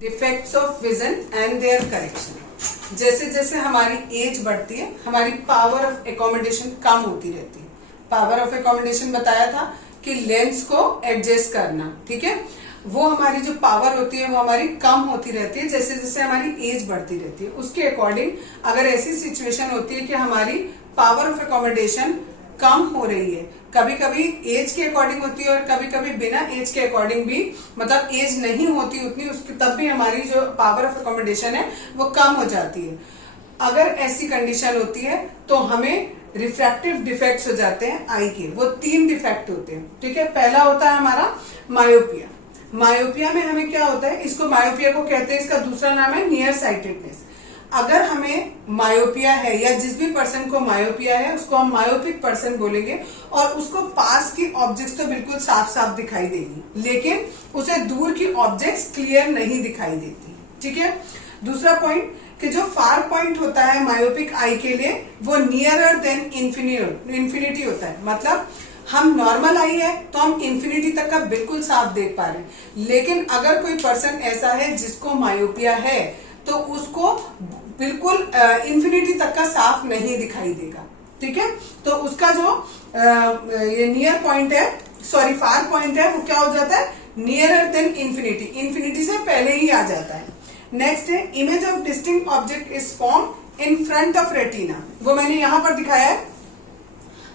Defects of vision and their correction. जैसे जैसे हमारी एज बढ़ती है हमारी पावर ऑफ एकोमोडेशन कम होती रहती है। पावर ऑफ एकोमोडेशन बताया था कि लेंस को एडजस्ट करना, ठीक है, वो हमारी जो पावर होती है वो हमारी कम होती रहती है जैसे जैसे हमारी एज बढ़ती रहती है। उसके अकॉर्डिंग अगर ऐसी सिचुएशन होती है कि हमारी पावर ऑफ एकोमोडेशन कम हो रही है, कभी कभी एज के अकॉर्डिंग होती है और कभी कभी बिना एज के अकॉर्डिंग भी, मतलब एज नहीं होती उतनी, उसकी तब भी हमारी जो पावर ऑफ एकोमोडेशन है वो कम हो जाती है। अगर ऐसी कंडीशन होती है तो हमें रिफ्रैक्टिव डिफेक्ट्स हो जाते हैं आई के। वो 3 डिफेक्ट होते हैं, ठीक है। पहला होता है हमारा मायोपिया। मायोपिया में हमें क्या होता है, इसको मायोपिया को कहते हैं, इसका दूसरा नाम है नियर साइटेडनेस। अगर हमें मायोपिया है या जिस भी पर्सन को मायोपिया है उसको हम मायोपिक पर्सन बोलेंगे और उसको पास की ऑब्जेक्ट्स तो बिल्कुल साफ साफ दिखाई देगी लेकिन उसे दूर की ऑब्जेक्ट्स क्लियर नहीं दिखाई देती, ठीक है। दूसरा पॉइंट कि जो फार पॉइंट होता है मायोपिक आई के लिए वो नियरर देन इंफिनिटी होता है। मतलब हम नॉर्मल आई है तो हम इंफिनिटी तक का बिल्कुल साफ देख पा रहे हैं, लेकिन अगर कोई पर्सन ऐसा है जिसको मायोपिया है तो उसको बिल्कुल इंफिनिटी तक का साफ नहीं दिखाई देगा, ठीक है। तो उसका जो ये नियर पॉइंट है, सॉरी फार पॉइंट है, वो क्या हो जाता है, नियरर देन इंफिनिटी, इंफिनिटी से पहले ही आ जाता है। नेक्स्ट है image of distinct object is form in front of retina. वो मैंने यहां पर दिखाया है।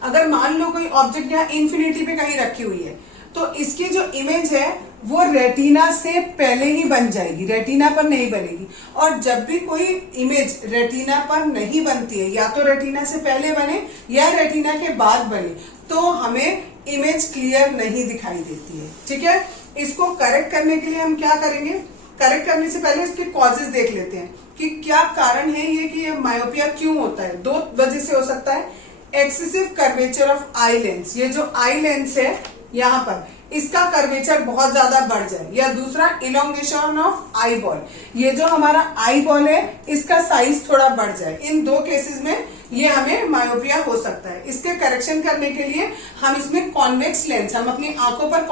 अगर मान लो कोई ऑब्जेक्ट यहाँ इंफिनिटी पे कहीं रखी हुई है तो इसकी जो इमेज है वो रेटिना से पहले ही बन जाएगी, रेटिना पर नहीं बनेगी। और जब भी कोई इमेज रेटिना पर नहीं बनती है, या तो रेटिना से पहले बने या रेटिना के बाद बने, तो हमें इमेज क्लियर नहीं दिखाई देती है, ठीक है। इसको करेक्ट करने के लिए हम क्या करेंगे, करेक्ट करने से पहले इसके कॉजेज देख लेते हैं कि क्या कारण है ये कि ये मायोपिया क्यों होता है। 2 वजह से हो सकता है। Excessive curvature of eye lens, ये जो आई लेंस है यहाँ पर इसका कर्वेचर बहुत ज्यादा बढ़ जाए, या दूसरा इलोंगेशन ऑफ आई बॉल, ये जो हमारा आई बॉल है इसका साइज थोड़ा बढ़ जाए। इन 2 केसेस में ये हमें मायोपिया हो सकता है। इसके करेक्शन करने के लिए हम इसमें कॉन्वेक्स लेंस, हम अपनी आंखों पर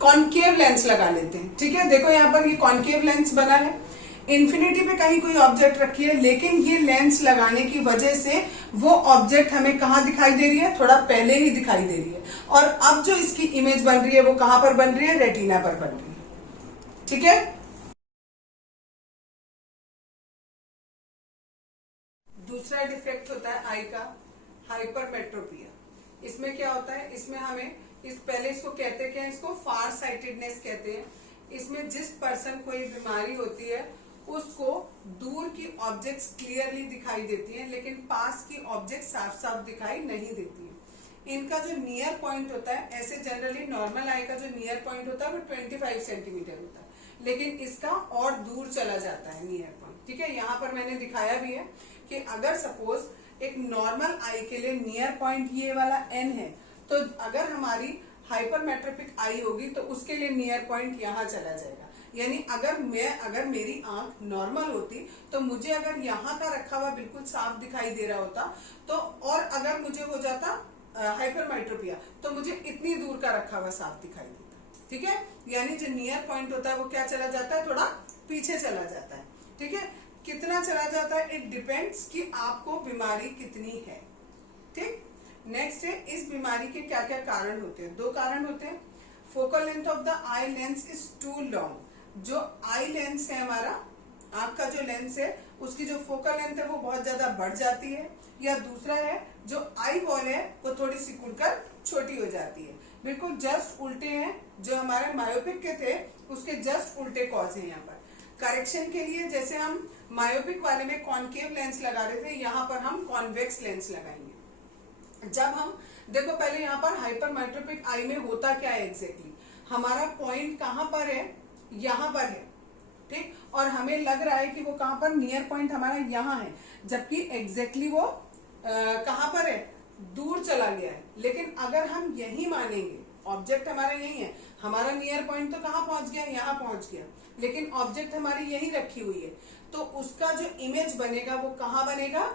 कॉन्केव लेंस लगा लेते हैं, ठीक है। देखो यहाँ पर ये कॉन्केव लेंस बना है, इंफिनिटी पे कहीं कोई ऑब्जेक्ट रखी है लेकिन ये लेंस लगाने की वजह से वो ऑब्जेक्ट हमें कहाँ दिखाई दे रही है, थोड़ा पहले ही दिखाई दे रही है। और अब जो इसकी इमेज बन रही है वो कहां पर बन रही है, रेटिना पर बन रही है, ठीक है। दूसरा डिफेक्ट होता है आई का हाइपरमेट्रोपिया। इसमें क्या होता है, इसमें हमें पहले इसको कहते हैं, इसको फार साइटेडनेस कहते हैं। इसमें जिस पर्सन को ये बीमारी होती है उसको दूर की ऑब्जेक्ट्स क्लियरली दिखाई देती हैं लेकिन पास की ऑब्जेक्ट साफ साफ दिखाई नहीं देती है। इनका जो नियर पॉइंट होता है, ऐसे जनरली नॉर्मल आई का जो नियर पॉइंट होता है वो 25 सेंटीमीटर होता है, लेकिन इसका और दूर चला जाता है नियर पॉइंट, ठीक है। यहाँ पर मैंने दिखाया भी है कि अगर सपोज एक नॉर्मल आई के लिए नियर पॉइंट ये वाला n है, तो अगर हमारी हाइपरमेट्रोपिक आई होगी तो उसके लिए नियर पॉइंट यहाँ चला जाएगा। यानी अगर मेरी आंख नॉर्मल होती तो मुझे अगर यहाँ का रखा हुआ बिल्कुल साफ दिखाई दे रहा होता तो, और अगर मुझे हो जाता हाइपरमेट्रोपिया तो मुझे इतनी दूर का रखा हुआ साफ दिखाई देता, ठीक है। यानी जो नियर पॉइंट होता है वो क्या चला जाता है, थोड़ा पीछे चला जाता है, ठीक है। कितना चला जाता है, इट डिपेंड्स कि आपको बीमारी कितनी है, ठीक। नेक्स्ट है इस बीमारी के क्या क्या कारण होते हैं। 2 कारण होते हैं। Focal length of the eye lens is too long. जो आई लेंस है हमारा आंख का जो लेंस है उसकी जो फोकल लेंथ है वो बहुत ज्यादा बढ़ जाती है, या दूसरा है जो आई बॉल है वो थोड़ी सी खुलकर छोटी हो जाती है। बिल्कुल जस्ट उल्टे हैं, जो हमारे मायोपिक के थे उसके जस्ट उल्टे कॉज है। यहाँ पर करेक्शन के लिए जैसे हम मायोपिक वाले में कॉन्केव लेंस लगा रहे थे, यहाँ पर हम कॉन्वेक्स लेंस लगाएंगे। जब हम देखो पहले यहाँ पर हाइपरमेट्रोपिक आई में होता क्या है एग्जैक्टली, हमारा पॉइंट कहाँ पर है, यहाँ पर है, ठीक। और हमें लग रहा है कि वो कहाँ पर, नियर पॉइंट हमारा यहाँ है, जबकि एग्जैक्टली वो कहाँ पर है, दूर चला गया है। लेकिन अगर हम यही मानेंगे, ऑब्जेक्ट हमारा यही है, हमारा नियर पॉइंट तो कहाँ पहुंच गया, यहाँ पहुंच गया, लेकिन ऑब्जेक्ट हमारी यही रखी हुई है, तो उसका जो इमेज बनेगा वो कहाँ बनेगा,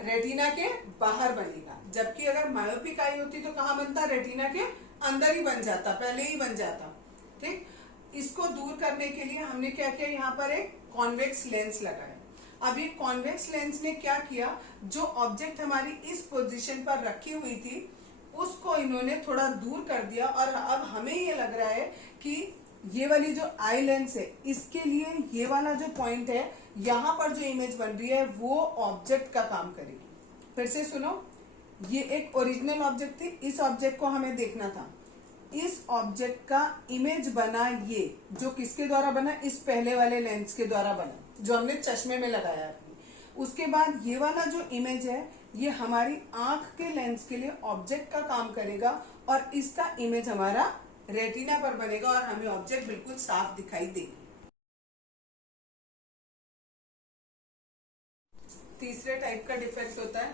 रेटिना के बाहर बनेगा। जबकि अगर मायोपिक आई होती तो कहाँ बनता, रेटिना के अंदर ही बन जाता, पहले ही बन जाता, ठीक। इसको दूर करने के लिए हमने क्या किया, यहाँ पर एक कॉन्वेक्स लेंस लगाया। अब ये कॉन्वेक्स लेंस ने क्या किया, जो ऑब्जेक्ट हमारी इस पोजीशन पर रखी हुई थी उसको इन्होंने थोड़ा दूर कर दिया, और अब हमें ये लग रहा है कि ये वाली जो आई लेंस है इसके लिए ये वाला जो पॉइंट है यहाँ पर जो इमेज बन रही है वो ऑब्जेक्ट का काम करेगी। फिर से सुनो, ये एक ओरिजिनल ऑब्जेक्ट थी, इस ऑब्जेक्ट को हमें देखना था, इस ऑब्जेक्ट का इमेज बना ये, जो किसके द्वारा बना, इस पहले वाले लेंस के द्वारा बना जो हमने चश्मे में लगाया है। उसके बाद ये वाला जो इमेज है ये हमारी आंख के लेंस के लिए ऑब्जेक्ट का काम करेगा, और इसका इमेज हमारा रेटिना पर बनेगा और हमें ऑब्जेक्ट बिल्कुल साफ दिखाई देगी। तीसरे टाइप का डिफेक्ट होता है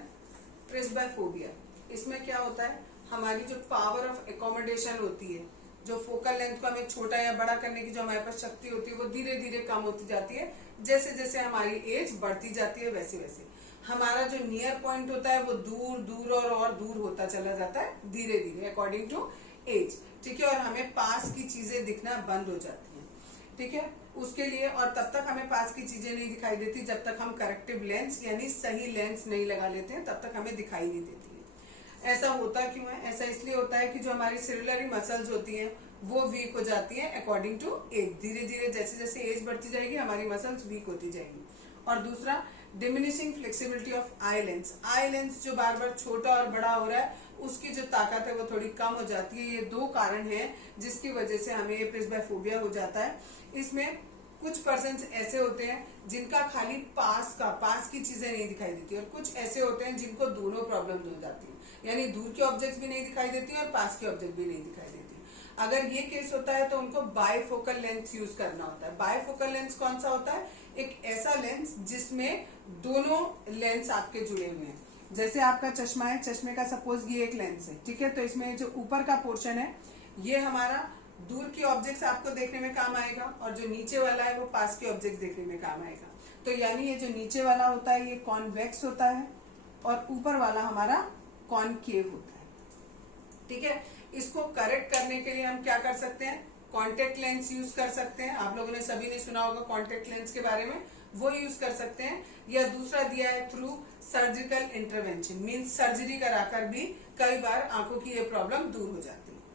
प्रेस्बाइफोबिया। इसमें क्या होता है, हमारी जो पावर ऑफ एकोमोडेशन होती है, जो फोकल लेंथ को हमें छोटा या बड़ा करने की जो हमारे पास शक्ति होती है वो धीरे धीरे कम होती जाती है। जैसे जैसे हमारी एज बढ़ती जाती है वैसे वैसे हमारा जो नियर पॉइंट होता है वो दूर दूर और दूर होता चला जाता है धीरे धीरे अकॉर्डिंग टू एज। ठीक है, और हमें पास की चीजें दिखना बंद हो जाती हैं। ठीक है, उसके लिए, और तब तक हमें पास की चीजें नहीं दिखाई देती जब तक हम करेक्टिव लेंस यानी सही लेंस नहीं लगा लेते हैं, तब तक हमें दिखाई नहीं देती है। ऐसा होता क्यों है? ऐसा इसलिए होता है कि जो हमारी सिरुलरी मसल्स होती हैं वो वीक हो जाती है अकॉर्डिंग टू एज। धीरे धीरे जैसे जैसे एज बढ़ती जाएगी हमारी मसल्स वीक होती जाएंगी। और दूसरा, diminishing flexibility of eye lens. Eye lens जो बार बार छोटा और बड़ा हो रहा है उसकी जो ताकत है वो थोड़ी कम हो जाती है। ये दो कारण हैं जिसकी वजह से हमें ये प्रेस्बाइफोबिया हो जाता है। इसमें कुछ पर्सन ऐसे होते हैं जिनका खाली पास की चीजें नहीं दिखाई देती, और कुछ ऐसे होते हैं जिनको दोनों प्रॉब्लम हो जाती है, यानी दूर के ऑब्जेक्ट्स भी नहीं दिखाई देती और पास के ऑब्जेक्ट भी नहीं दिखाई देती। अगर ये केस होता है तो उनको बायफोकल लेंस यूज करना होता है। बायफोकल लेंस कौन सा होता है? एक ऐसा लेंस जिसमें दोनों लेंस आपके जुड़े हुए हैं। जैसे आपका चश्मा है, चश्मे का सपोज ये एक लेंस है, ठीक है, तो इसमें जो ऊपर का पोर्शन है ये हमारा दूर के ऑब्जेक्ट्स आपको देखने में काम आएगा, और जो नीचे वाला है वो पास के ऑब्जेक्ट देखने में काम आएगा। तो यानी ये जो नीचे वाला होता है ये कॉन्वेक्स होता है और ऊपर वाला हमारा कॉनकेव होता है। ठीक है, इसको करेक्ट करने के लिए हम क्या कर सकते हैं? कॉन्टेक्ट लेंस यूज कर सकते हैं। आप लोगों ने सभी ने सुना होगा कॉन्टेक्ट लेंस के बारे में, वो यूज कर सकते हैं। या दूसरा दिया है through surgical intervention, means surgery कराकर भी कई बार आंखों की ये प्रॉब्लम दूर हो जाती है।